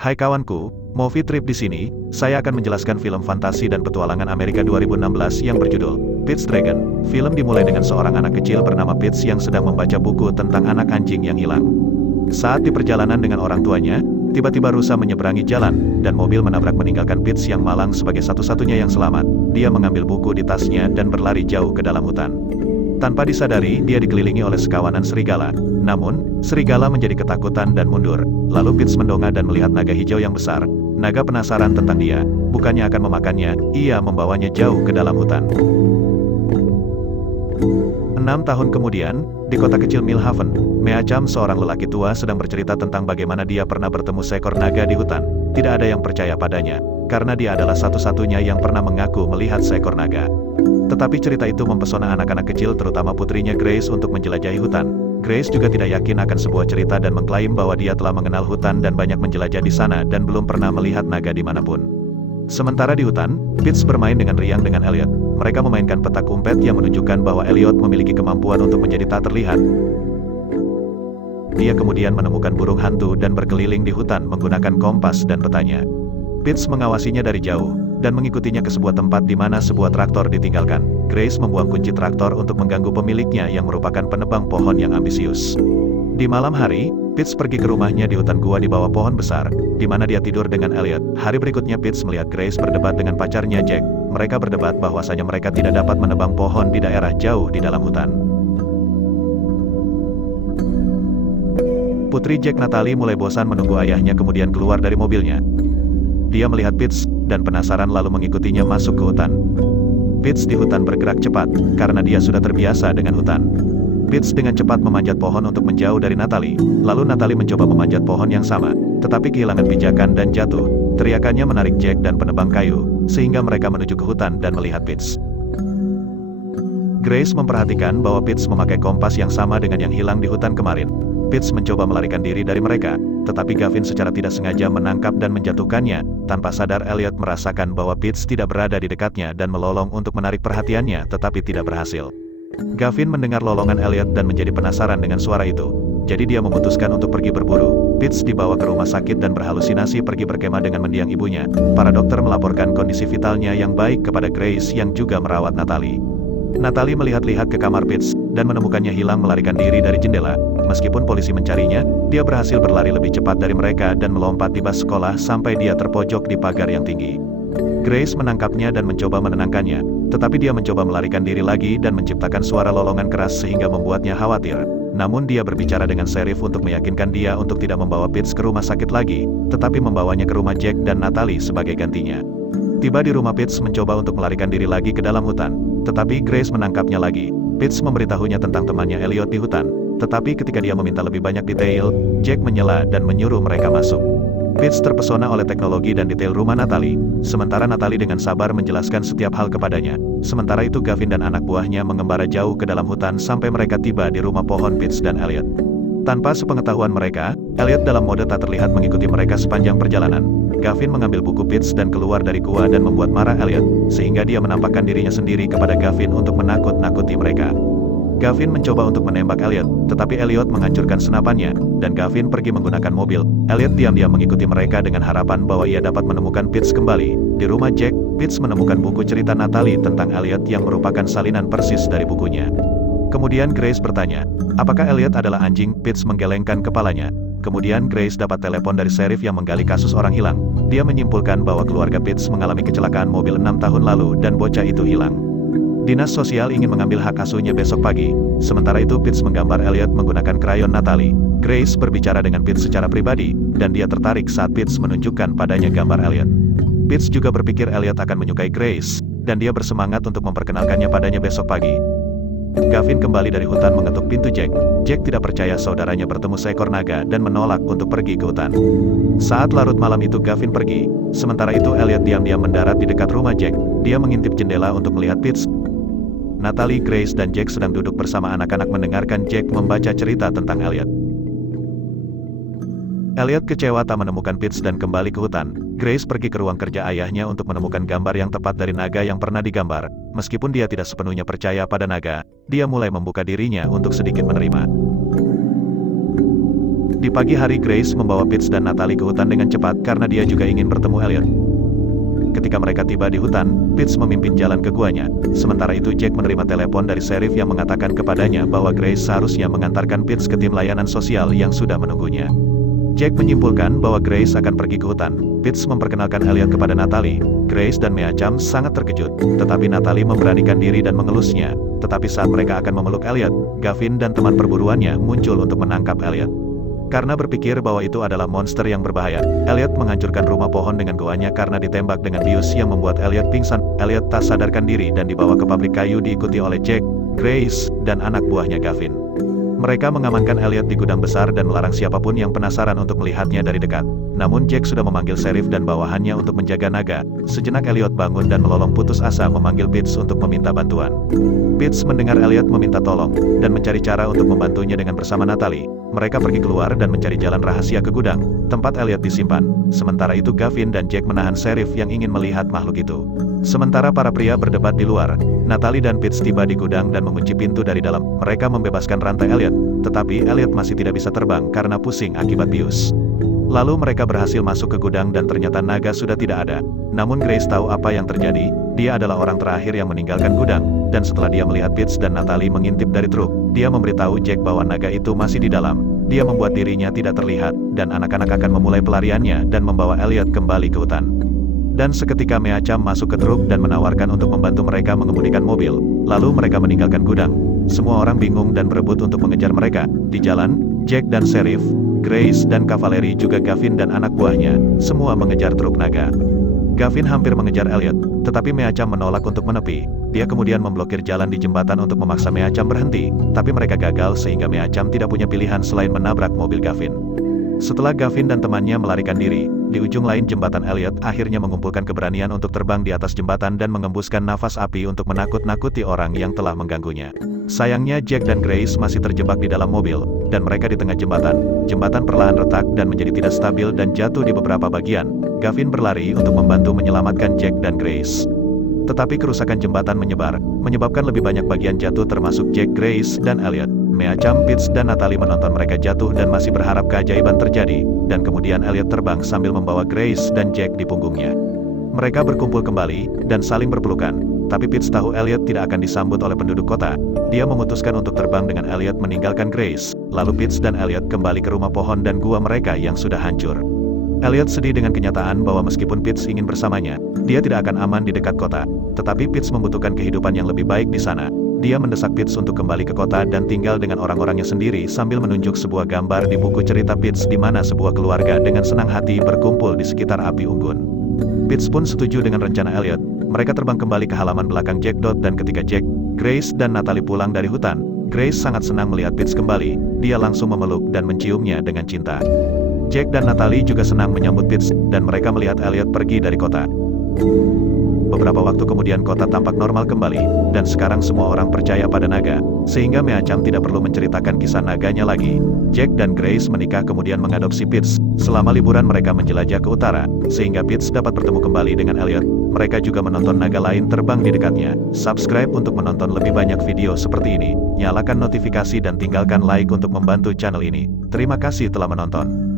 Hai kawanku, Movie Trip di sini, saya akan menjelaskan film fantasi dan petualangan Amerika 2016 yang berjudul Pete's Dragon. Film dimulai dengan seorang anak kecil bernama Pete yang sedang membaca buku tentang anak anjing yang hilang. Saat di perjalanan dengan orang tuanya, tiba-tiba rusa menyeberangi jalan, dan mobil menabrak meninggalkan Pete yang malang sebagai satu-satunya yang selamat. Dia mengambil buku di tasnya dan berlari jauh ke dalam hutan. Tanpa disadari, dia dikelilingi oleh sekawanan serigala. Namun, serigala menjadi ketakutan dan mundur. Lalu Pete mendongak dan melihat naga hijau yang besar. Naga penasaran tentang dia. Bukannya akan memakannya, ia membawanya jauh ke dalam hutan. 6 tahun kemudian, di kota kecil Millhaven, Meacham, seorang lelaki tua, sedang bercerita tentang bagaimana dia pernah bertemu seekor naga di hutan. Tidak ada yang percaya padanya, karena dia adalah satu-satunya yang pernah mengaku melihat seekor naga. Tetapi cerita itu mempesona anak-anak kecil, terutama putrinya Grace, untuk menjelajahi hutan. Grace juga tidak yakin akan sebuah cerita dan mengklaim bahwa dia telah mengenal hutan dan banyak menjelajah di sana dan belum pernah melihat naga dimanapun. Sementara di hutan, Pete bermain dengan riang dengan Elliot. Mereka memainkan petak umpet yang menunjukkan bahwa Elliot memiliki kemampuan untuk menjadi tak terlihat. Dia kemudian menemukan burung hantu dan berkeliling di hutan menggunakan kompas dan petanya. Pete mengawasinya dari jauh, dan mengikutinya ke sebuah tempat di mana sebuah traktor ditinggalkan. Grace membuang kunci traktor untuk mengganggu pemiliknya yang merupakan penebang pohon yang ambisius. Di malam hari, Pete pergi ke rumahnya di hutan gua di bawah pohon besar, di mana dia tidur dengan Elliot. Hari berikutnya Pete melihat Grace berdebat dengan pacarnya Jack. Mereka berdebat bahwasanya mereka tidak dapat menebang pohon di daerah jauh di dalam hutan. Putri Jack, Natalie, mulai bosan menunggu ayahnya kemudian keluar dari mobilnya. Dia melihat Pete dan penasaran lalu mengikutinya masuk ke hutan. Pete di hutan bergerak cepat, karena dia sudah terbiasa dengan hutan. Pete dengan cepat memanjat pohon untuk menjauh dari Natalie. Lalu Natalie mencoba memanjat pohon yang sama, tetapi kehilangan pijakan dan jatuh. Teriakannya menarik Jack dan penebang kayu, sehingga mereka menuju ke hutan dan melihat Pete. Grace memperhatikan bahwa Pete memakai kompas yang sama dengan yang hilang di hutan kemarin. Pete mencoba melarikan diri dari mereka, tetapi Gavin secara tidak sengaja menangkap dan menjatuhkannya. Tanpa sadar Elliot merasakan bahwa Pete tidak berada di dekatnya dan melolong untuk menarik perhatiannya, tetapi tidak berhasil. Gavin mendengar lolongan Elliot dan menjadi penasaran dengan suara itu. Jadi dia memutuskan untuk pergi berburu. Pete dibawa ke rumah sakit dan berhalusinasi pergi berkemah dengan mendiang ibunya. Para dokter melaporkan kondisi vitalnya yang baik kepada Grace yang juga merawat Natalie. Natalie melihat-lihat ke kamar Pete dan menemukannya hilang melarikan diri dari jendela. Meskipun polisi mencarinya, dia berhasil berlari lebih cepat dari mereka dan melompat di bas sekolah sampai dia terpojok di pagar yang tinggi. Grace menangkapnya dan mencoba menenangkannya, tetapi dia mencoba melarikan diri lagi dan menciptakan suara lolongan keras sehingga membuatnya khawatir. Namun dia berbicara dengan sheriff untuk meyakinkan dia untuk tidak membawa Pete ke rumah sakit lagi, tetapi membawanya ke rumah Jack dan Natalie sebagai gantinya. Tiba di rumah, Pete mencoba untuk melarikan diri lagi ke dalam hutan, tetapi Grace menangkapnya lagi. Pete memberitahunya tentang temannya Elliot di hutan, tetapi ketika dia meminta lebih banyak detail, Jack menyela dan menyuruh mereka masuk. Pete terpesona oleh teknologi dan detail rumah Natalie, sementara Natalie dengan sabar menjelaskan setiap hal kepadanya. Sementara itu Gavin dan anak buahnya mengembara jauh ke dalam hutan sampai mereka tiba di rumah pohon Pete dan Elliot. Tanpa sepengetahuan mereka, Elliot dalam mode tak terlihat mengikuti mereka sepanjang perjalanan. Gavin mengambil buku Pete dan keluar dari gua dan membuat marah Elliot, sehingga dia menampakkan dirinya sendiri kepada Gavin untuk menakut-nakuti mereka. Gavin mencoba untuk menembak Elliot, tetapi Elliot menghancurkan senapannya, dan Gavin pergi menggunakan mobil. Elliot diam-diam mengikuti mereka dengan harapan bahwa ia dapat menemukan Pete kembali. Di rumah Jack, Pete menemukan buku cerita Natalie tentang Elliot yang merupakan salinan persis dari bukunya. Kemudian Grace bertanya, apakah Elliot adalah anjing? Pete menggelengkan kepalanya. Kemudian Grace dapat telepon dari sheriff yang menggali kasus orang hilang. Dia menyimpulkan bahwa keluarga Pete mengalami kecelakaan mobil 6 tahun lalu dan bocah itu hilang. Dinas sosial ingin mengambil hak asuhnya besok pagi. Sementara itu Pete menggambar Elliot menggunakan krayon Natalie. Grace berbicara dengan Pete secara pribadi, dan dia tertarik saat Pete menunjukkan padanya gambar Elliot. Pete juga berpikir Elliot akan menyukai Grace, dan dia bersemangat untuk memperkenalkannya padanya besok pagi. Gavin kembali dari hutan mengetuk pintu Jack. Jack tidak percaya saudaranya bertemu seekor naga dan menolak untuk pergi ke hutan. Saat larut malam itu Gavin pergi. Sementara itu Elliot diam-diam mendarat di dekat rumah Jack. Dia mengintip jendela untuk melihat Pete. Natalie, Grace, dan Jack sedang duduk bersama anak-anak mendengarkan Jack membaca cerita tentang Elliot. Elliot kecewa tak menemukan Pete dan kembali ke hutan. Grace pergi ke ruang kerja ayahnya untuk menemukan gambar yang tepat dari naga yang pernah digambar. Meskipun dia tidak sepenuhnya percaya pada naga, dia mulai membuka dirinya untuk sedikit menerima. Di pagi hari Grace membawa Pete dan Natalie ke hutan dengan cepat karena dia juga ingin bertemu Elliot. Ketika mereka tiba di hutan, Pete memimpin jalan ke guanya. Sementara itu Jack menerima telepon dari sheriff yang mengatakan kepadanya bahwa Grace seharusnya mengantarkan Pete ke tim layanan sosial yang sudah menunggunya. Jack menyimpulkan bahwa Grace akan pergi ke hutan. Pete memperkenalkan Elliot kepada Natalie. Grace dan Meacham sangat terkejut, tetapi Natalie memberanikan diri dan mengelusnya. Tetapi saat mereka akan memeluk Elliot, Gavin dan teman perburuannya muncul untuk menangkap Elliot. Karena berpikir bahwa itu adalah monster yang berbahaya, Elliot menghancurkan rumah pohon dengan goanya karena ditembak dengan bius yang membuat Elliot pingsan. Elliot tak sadarkan diri dan dibawa ke pabrik kayu diikuti oleh Jack, Grace, dan anak buahnya Gavin. Mereka mengamankan Elliot di gudang besar dan melarang siapapun yang penasaran untuk melihatnya dari dekat. Namun Jack sudah memanggil sheriff dan bawahannya untuk menjaga naga. Sejenak Elliot bangun dan melolong putus asa memanggil Pete untuk meminta bantuan. Pete mendengar Elliot meminta tolong, dan mencari cara untuk membantunya dengan bersama Natalie. Mereka pergi keluar dan mencari jalan rahasia ke gudang, tempat Elliot disimpan. Sementara itu Gavin dan Jack menahan sheriff yang ingin melihat makhluk itu. Sementara para pria berdebat di luar, Natalie dan Pete tiba di gudang dan mengunci pintu dari dalam. Mereka membebaskan rantai Elliot, tetapi Elliot masih tidak bisa terbang karena pusing akibat bius. Lalu mereka berhasil masuk ke gudang dan ternyata naga sudah tidak ada. Namun Grace tahu apa yang terjadi. Dia adalah orang terakhir yang meninggalkan gudang, dan setelah dia melihat Pete dan Natalie mengintip dari truk, dia memberitahu Jack bahwa naga itu masih di dalam. Dia membuat dirinya tidak terlihat, dan anak-anak akan memulai pelariannya dan membawa Elliot kembali ke hutan. Dan seketika Meacham masuk ke truk dan menawarkan untuk membantu mereka mengemudikan mobil. Lalu mereka meninggalkan gudang. Semua orang bingung dan berebut untuk mengejar mereka. Di jalan, Jack dan sheriff, Grace dan kavaleri juga Gavin dan anak buahnya, semua mengejar truk naga. Gavin hampir mengejar Elliot, tetapi Meacham menolak untuk menepi. Dia kemudian memblokir jalan di jembatan untuk memaksa Meacham berhenti, tapi mereka gagal sehingga Meacham tidak punya pilihan selain menabrak mobil Gavin. Setelah Gavin dan temannya melarikan diri, di ujung lain jembatan Elliot akhirnya mengumpulkan keberanian untuk terbang di atas jembatan dan mengembuskan nafas api untuk menakut-nakuti orang yang telah mengganggunya. Sayangnya Jack dan Grace masih terjebak di dalam mobil, dan mereka di tengah jembatan. Jembatan perlahan retak dan menjadi tidak stabil dan jatuh di beberapa bagian. Gavin berlari untuk membantu menyelamatkan Jack dan Grace. Tetapi kerusakan jembatan menyebar, menyebabkan lebih banyak bagian jatuh termasuk Jack, Grace, dan Elliot. Meacham, Pete, dan Natalie menonton mereka jatuh dan masih berharap keajaiban terjadi, dan kemudian Elliot terbang sambil membawa Grace dan Jack di punggungnya. Mereka berkumpul kembali, dan saling berpelukan, tapi Pete tahu Elliot tidak akan disambut oleh penduduk kota. Dia memutuskan untuk terbang dengan Elliot meninggalkan Grace, lalu Pete dan Elliot kembali ke rumah pohon dan gua mereka yang sudah hancur. Elliot sedih dengan kenyataan bahwa meskipun Pete ingin bersamanya, dia tidak akan aman di dekat kota. Tetapi Pete membutuhkan kehidupan yang lebih baik di sana. Dia mendesak Pete untuk kembali ke kota dan tinggal dengan orang-orangnya sendiri sambil menunjuk sebuah gambar di buku cerita Pete di mana sebuah keluarga dengan senang hati berkumpul di sekitar api unggun. Pete pun setuju dengan rencana Elliot. Mereka terbang kembali ke halaman belakang Jack Dot dan ketika Jack, Grace, dan Natalie pulang dari hutan, Grace sangat senang melihat Pete kembali. Dia langsung memeluk dan menciumnya dengan cinta. Jack dan Natalie juga senang menyambut Pete, dan mereka melihat Elliot pergi dari kota. Beberapa waktu kemudian kota tampak normal kembali, dan sekarang semua orang percaya pada naga, sehingga Meacham tidak perlu menceritakan kisah naganya lagi. Jack dan Grace menikah kemudian mengadopsi Pete. Selama liburan mereka menjelajah ke utara, sehingga Pete dapat bertemu kembali dengan Elliot. Mereka juga menonton naga lain terbang di dekatnya. Subscribe untuk menonton lebih banyak video seperti ini. Nyalakan notifikasi dan tinggalkan like untuk membantu channel ini. Terima kasih telah menonton.